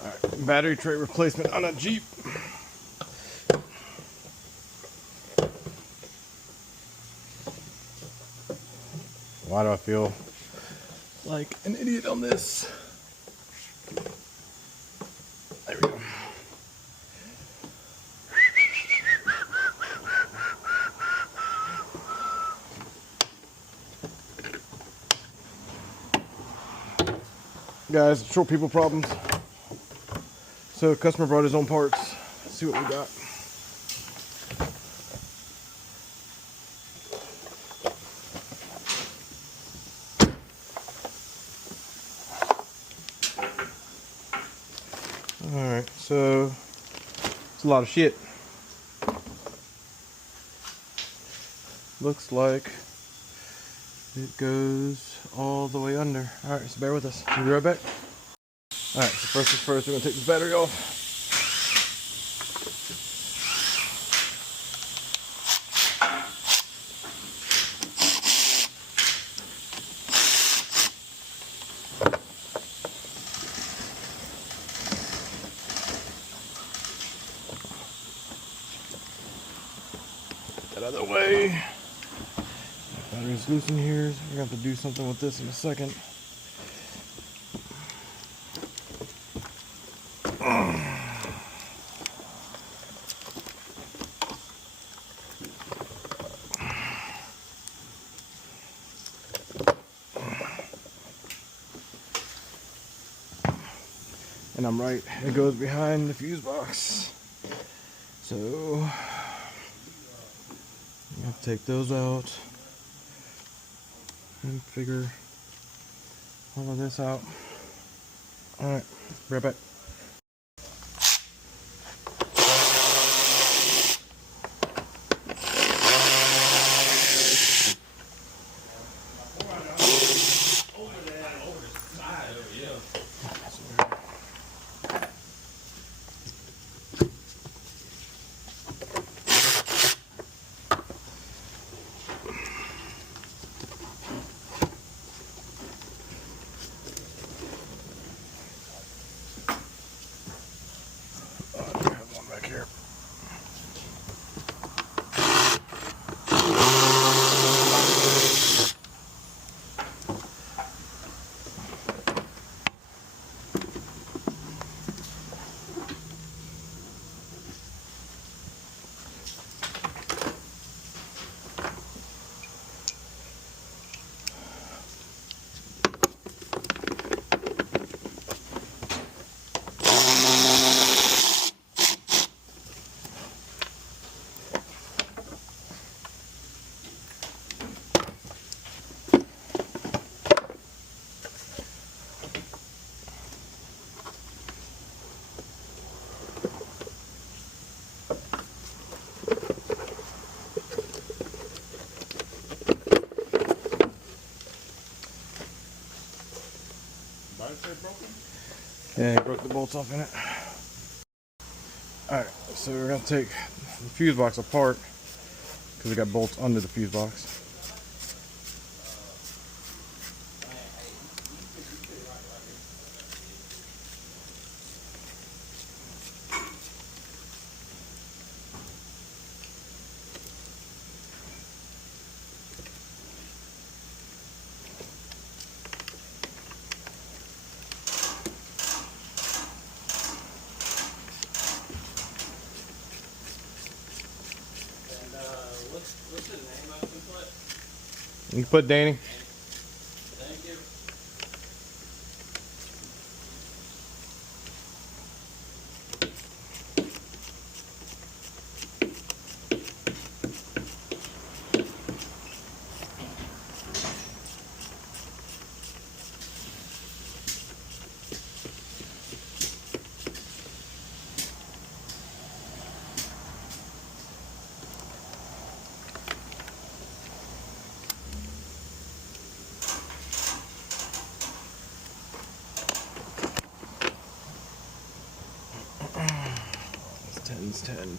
Alright, battery tray replacement on a Jeep. Why do I feel like an idiot on this? There we go. Guys, short people problems. So customer brought his own parts. Let's see what we got. Alright, so it's a lot of shit. Looks like it goes all the way under. Alright, so bear with us. We'll be right back. Alright, so first things first, we're going to take this battery off. Get that out of the way. Battery's loose in here, so we're going to have to do something with this in a second. And I'm right, it goes behind the fuse box. So, I have to take those out and figure all of this out. Alright, right back. Yeah, he broke the bolts off in it. Alright, so we're going to take the fuse box apart because we got bolts under the fuse box. What's the name I can put? You can put Danny. Thank you. It's 10.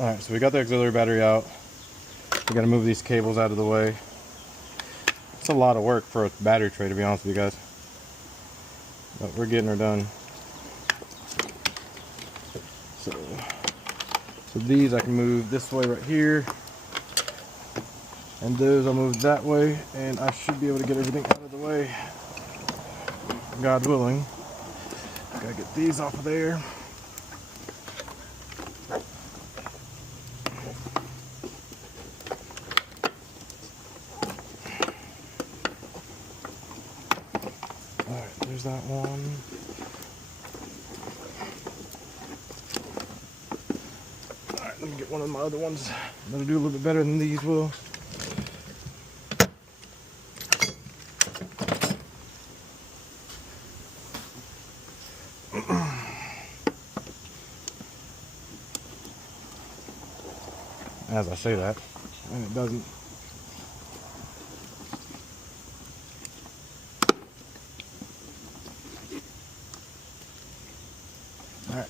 Alright, so we got the auxiliary battery out. We gotta move these cables out of the way. It's a lot of work for a battery tray, to be honest with you guys. But we're getting her done. So these I can move this way right here. And those I'll move that way. And I should be able to get everything out of the way. God willing. Gotta get these off of there. Alright, there's that one. Alright, let me get one of my other ones that'll do a little bit better than these will. As I say that, and it doesn't. All right.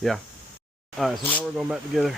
Yeah. All right, so now we're going back together.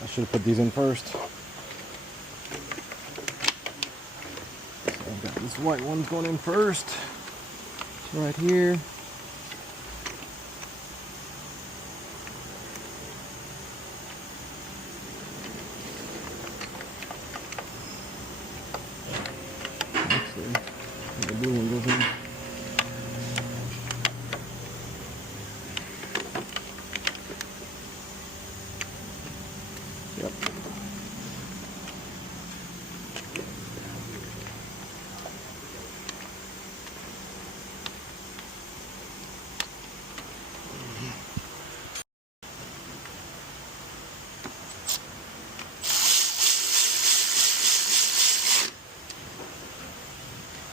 I should have put these in first. So I've got this white one's going in first. It's right here. Actually, the blue one goes in. Yep.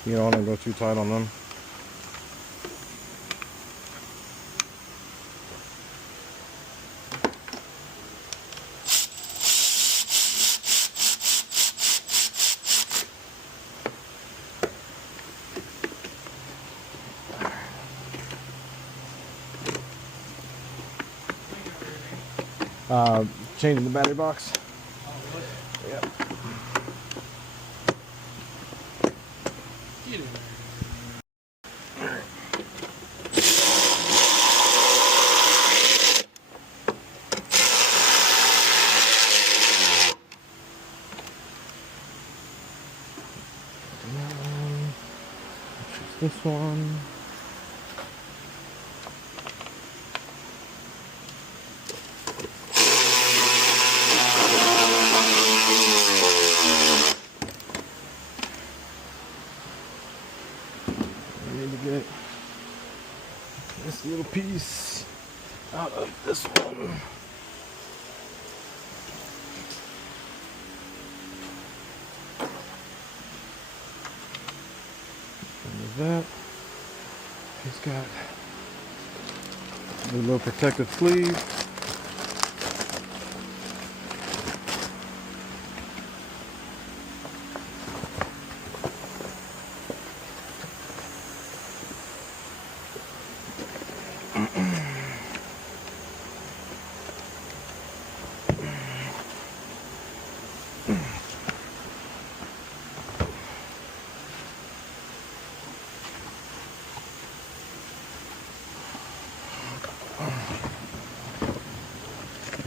You don't want to go too tight on them. Changing the battery box. Yep. Get in there. this one. I need to get this little piece out of this one. That he's got a little protective sleeve.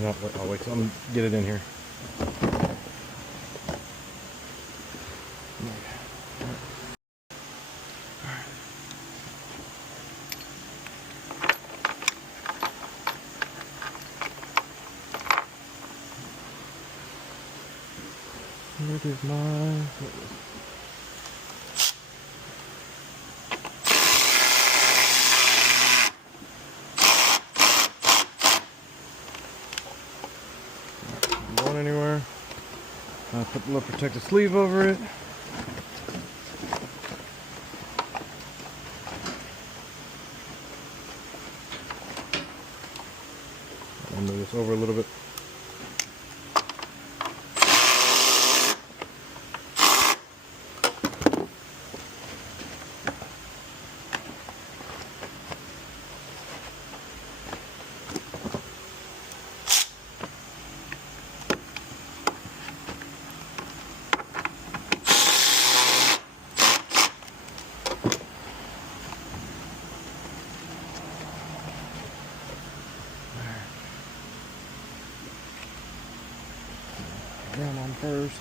No, I'll wait till I'm get it in here. Where is my... Going anywhere. I'll put a little protective sleeve over it. I'll move this over a little bit. Down on first.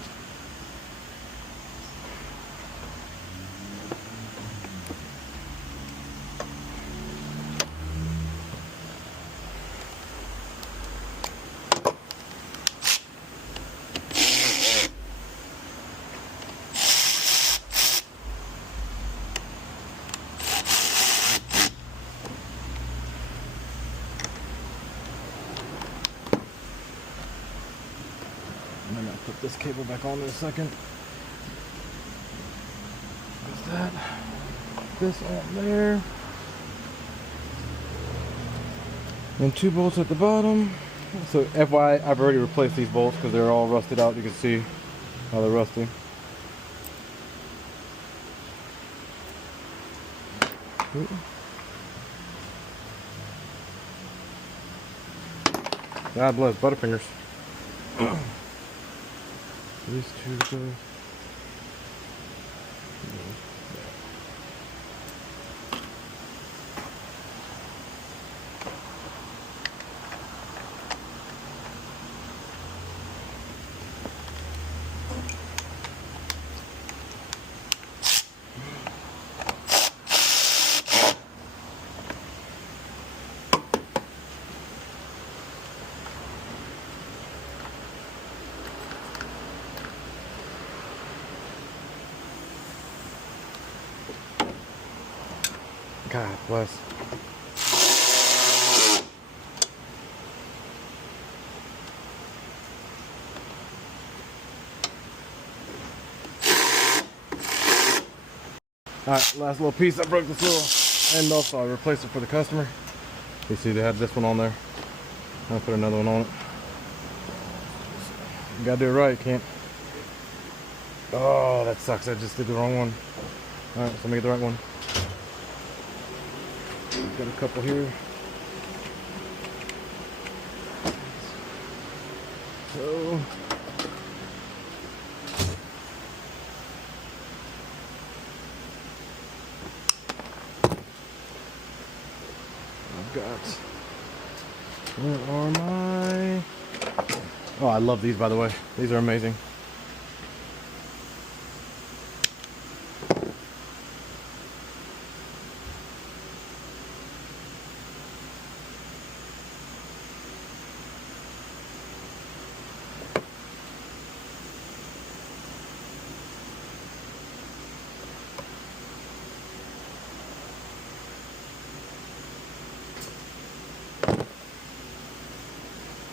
I'm gonna put this cable back on in a second. There's that. This on there. And 2 bolts at the bottom. So FYI, I've already replaced these bolts because they're all rusted out. You can see how they're rusty. God bless Butterfingers. These two go. God bless. Alright, last little piece. I broke this little end off, so I replaced it for the customer. You see they had this one on there. I'll put another one on it. You gotta do it right, can't. Oh, that sucks. I just did the wrong one. Alright, so let me get the right one. Got a couple here. So I've got, where are my, oh, I love these, by the way. These are amazing.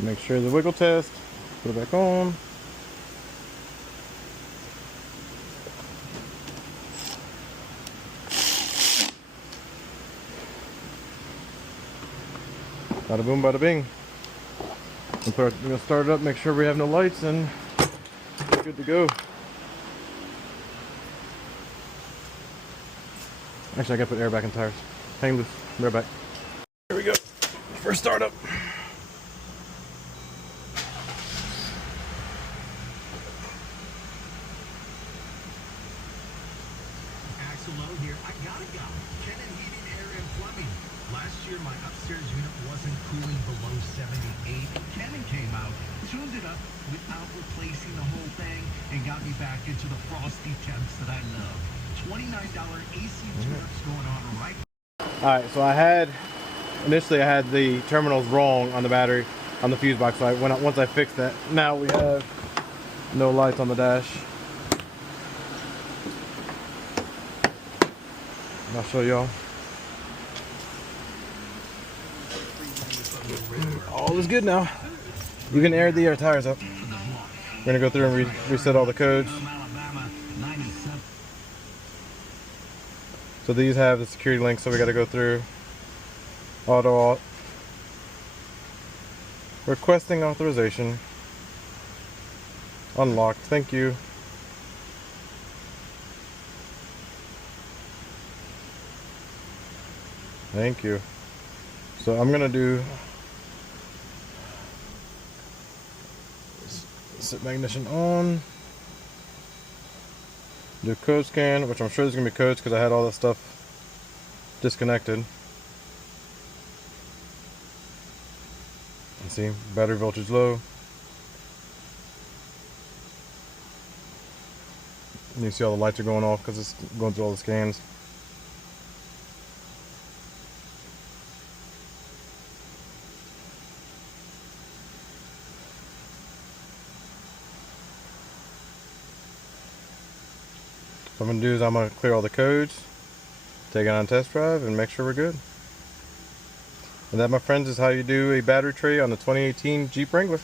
Make sure the wiggle test. Put it back on. Bada boom, bada bing. We're gonna start it up, make sure we have no lights, and we're good to go. Actually, I gotta put air back in tires. Hang loose. They're back. Here we go. First startup. Axel here. I got a guy. Kenan Heating, Air, and Plumbing. Last year, my upstairs unit wasn't cooling below 78. Kenan came out, tuned it up without replacing the whole thing, and got me back into the frosty temps that I love. $29 AC tune-ups going on right. Alright, so initially I had the terminals wrong on the battery, on the fuse box, so once I fixed that, now we have no lights on the dash. I'll show y'all. All is good now. You can air the tires up. We're gonna go through and reset all the codes. So these have the security link, so we got to go through auto requesting authorization, unlocked, thank you. Thank you. So I'm gonna do set ignition on. Do code scan, which I'm sure there's gonna be codes because I had all that stuff disconnected. And see, battery voltage low. And you see all the lights are going off because it's going through all the scans. What I'm going to do is I'm going to clear all the codes, take it on a test drive, and make sure we're good. And that, my friends, is how you do a battery tray on the 2018 Jeep Wrangler.